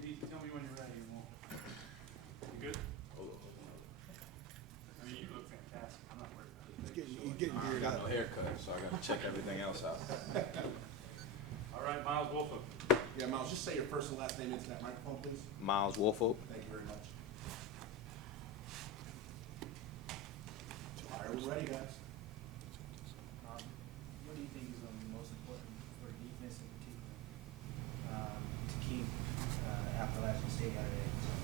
it easy. Tell me when you're ready and we'll. You good? I mean, you look fantastic. I'm not worried about it. He's getting I geared got up. no haircut, so I got to check everything else out. All right, Myles Wolfolk. Yeah, Myles, just say your first and last name into that microphone, please. Myles Wolfolk. Thank you very much. All right, we're ready, guys. What do you think is most important for defense in particular to keep Appalachian State out of the end zone?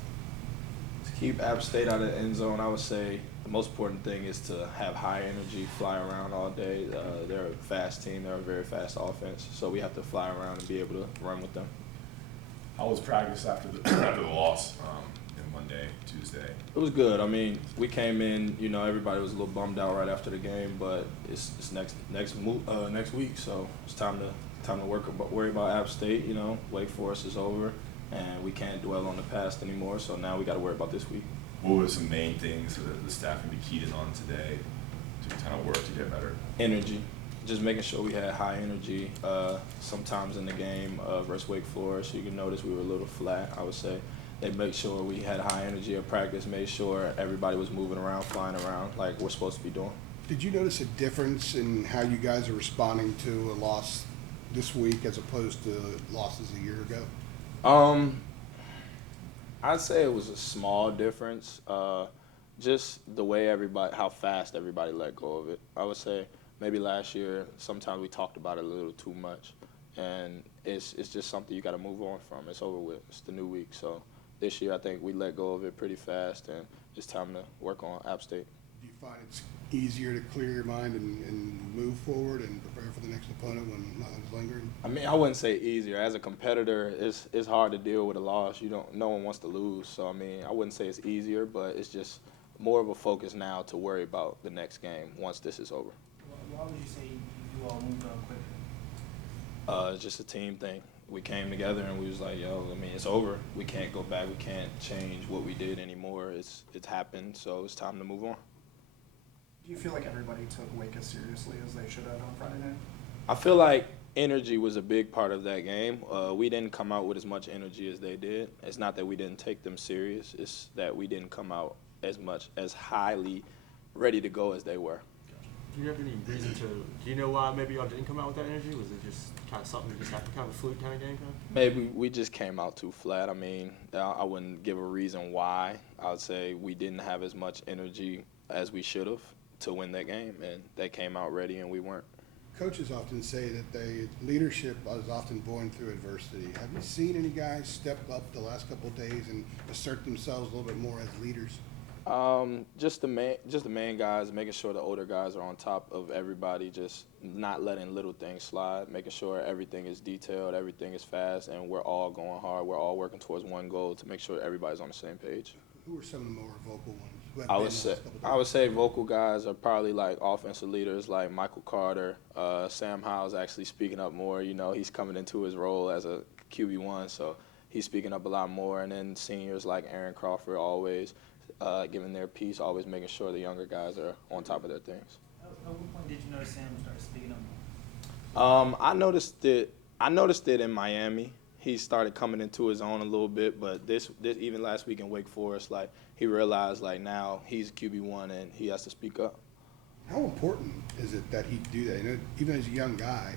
To keep App State out of the end zone, I would say the most important thing is to have high energy, fly around all day. They're a fast team. They're a very fast offense, so we have to fly around and be able to run with them. How was practice after the after the loss Monday, Tuesday? It was good. I mean, we came in. You know, everybody was a little bummed out right after the game, but it's next week, so it's time to worry about App State. You know, Wake Forest is over, and we can't dwell on the past anymore. So now we got to worry about this week. What were some main things that the staff can be keyed in on today to kind of work to get better? Energy. Just making sure we had high energy. Sometimes in the game versus Wake Forest, you can notice we were a little flat, I would say. They make sure we had high energy at practice, made sure everybody was moving around, flying around like we're supposed to be doing. Did you notice a difference in how you guys are responding to a loss this week as opposed to losses a year ago? I'd say it was a small difference. Just the way how fast everybody let go of it. I would say maybe last year, sometimes we talked about it a little too much, and it's just something you got to move on from. It's over with. It's the new week. So this year, I think we let go of it pretty fast, and it's time to work on App State. Do you find it's easier to clear your mind and move forward and prepare for the next opponent when nothing's lingering? I mean, I wouldn't say easier. As a competitor, it's hard to deal with a loss. No one wants to lose. So I mean, I wouldn't say it's easier, but it's just more of a focus now to worry about the next game once this is over. Why would you say you all moved on quicker? It's just a team thing. We came together and we was like, yo, I mean, it's over. We can't go back. We can't change what we did anymore. It's happened, so it's time to move on. Do you feel like everybody took Wake as seriously as they should have on Friday night? I feel like energy was a big part of that game. We didn't come out with as much energy as they did. It's not that we didn't take them serious. It's that we didn't come out as highly ready to go as they were. Do you have any reason do you know why maybe y'all didn't come out with that energy? Was it just kind of something that just happened, kind of a fluke kind of game? Maybe we just came out too flat. I mean, I wouldn't give a reason why. I would say we didn't have as much energy as we should have to win that game, and they came out ready and we weren't. Coaches often say that leadership is often born through adversity. Have you seen any guys step up the last couple of days and assert themselves a little bit more as leaders? Just the main guys, making sure the older guys are on top of everybody, just not letting little things slide, making sure everything is detailed, everything is fast, and we're all going hard. We're all working towards one goal to make sure everybody's on the same page. Who are some of the more vocal ones? Who have I been would the say last couple of I would say vocal guys are probably like offensive leaders like Michael Carter. Sam Howell's actually speaking up more. You know, he's coming into his role as a QB1, so he's speaking up a lot more. And then seniors like Aaron Crawford always giving their piece, always making sure the younger guys are on top of their things. At what point did you notice Sam start speaking up more? I noticed it in Miami. He started coming into his own a little bit, but this even last week in Wake Forest, like he realized like now he's QB1 and he has to speak up. How important is it that he do that? You know, even as a young guy,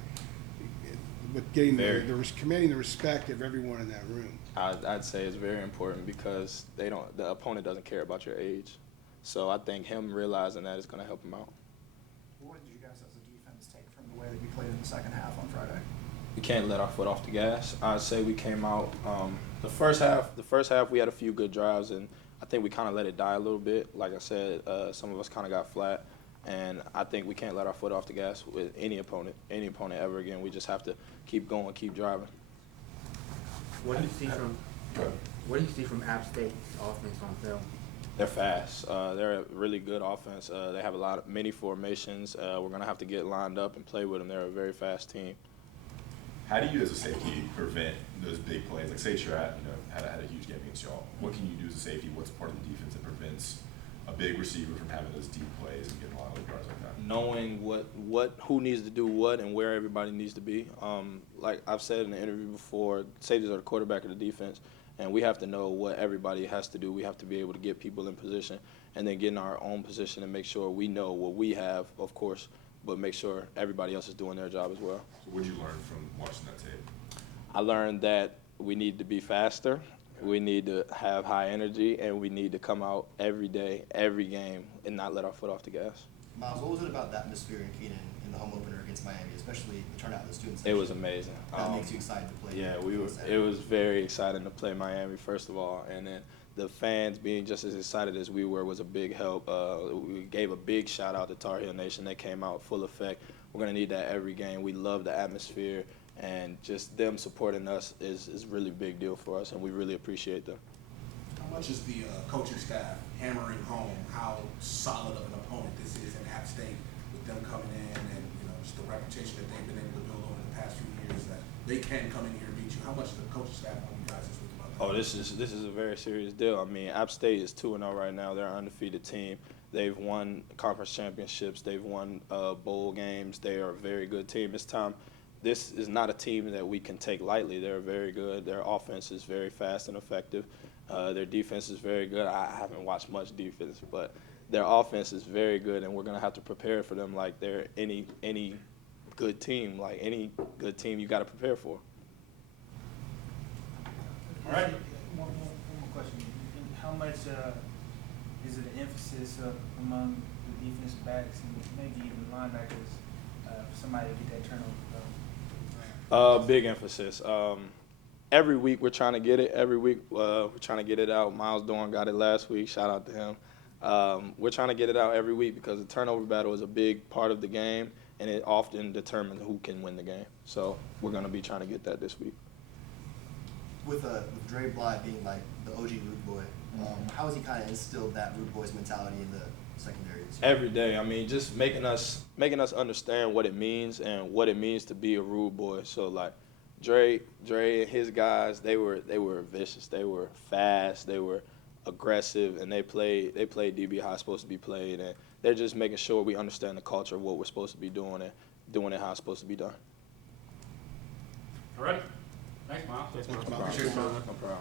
but getting commanding the respect of everyone in that room. I'd say it's very important because the opponent doesn't care about your age. So I think him realizing that is going to help him out. What did you guys as a defense take from the way that you played in the second half on Friday? We can't let our foot off the gas. I'd say we came out the first half we had a few good drives, and I think we kind of let it die a little bit. Like I said, some of us kind of got flat, and I think we can't let our foot off the gas with any opponent ever again. We just have to keep going, keep driving. What do you see from App State's offense on film? They're fast. They're a really good offense. They have many formations. We're going to have to get lined up and play with them. They're a very fast team. How do you, as a safety, prevent those big plays? Like, say Strat, had a huge game against y'all. What can you do as a safety? What's part of the defense that prevents a big receiver from having those deep plays and getting a lot of yards like that? Knowing who needs to do what and where everybody needs to be. Like I've said in the interview before, safeties are the quarterback of the defense, And we have to know what everybody has to do. We have to be able to get people in position and then get in our own position and make sure we know what we have, of course, but make sure everybody else is doing their job as well. So what did you learn from watching that tape? I learned that we need to be faster, we need to have high energy, and we need to come out every day, every game, and not let our foot off the gas. Myles, what was it about the atmosphere in Keenan in the home opener against Miami, especially the turnout of the students? It was amazing. That makes you excited to play. Yeah, on Saturday. it was very exciting to play Miami, first of all, and then the fans being just as excited as we were was a big help. We gave a big shout out to Tar Heel Nation. They came out full effect. We're gonna need that every game. We love the atmosphere, and just them supporting us is really a big deal for us, and we really appreciate them. How much is the coaching staff hammering home how solid of an opponent this is in App State with them coming in and just the reputation that they've been able to build over the past few years that they can come in here and beat you? How much is the coaching staff on you guys this week about that? Oh, this is a very serious deal. I mean, App State is 2-0 right now. They're an undefeated team. They've won conference championships. They've won bowl games. They are a very good team. This is not a team that we can take lightly. They're very good. Their offense is very fast and effective. Their defense is very good. I haven't watched much defense, but their offense is very good, and we're going to have to prepare for them like they're any good team. Like any good team, you got to prepare for. All right. One more question. How much is it an emphasis among the defensive backs and maybe even linebackers for somebody to get that turnover? Big emphasis. Every week we're trying to get it. Every week we're trying to get it out. Miles Dorn got it last week. Shout out to him. We're trying to get it out every week because the turnover battle is a big part of the game, and it often determines who can win the game. So we're going to be trying to get that this week. With Dre Bly being like the OG root boy, how has he kind of instilled that root boys mentality in the secondary? Every day. I mean, just making us understand what it means and what it means to be a rude boy. So like Dre and his guys, they were vicious. They were fast. They were aggressive, and they played DB how it's supposed to be played. And they're just making sure we understand the culture of what we're supposed to be doing and doing it how it's supposed to be done. All right. Thanks, Myles. Thanks, Myles. Myles. Appreciate it, Myles. No problem.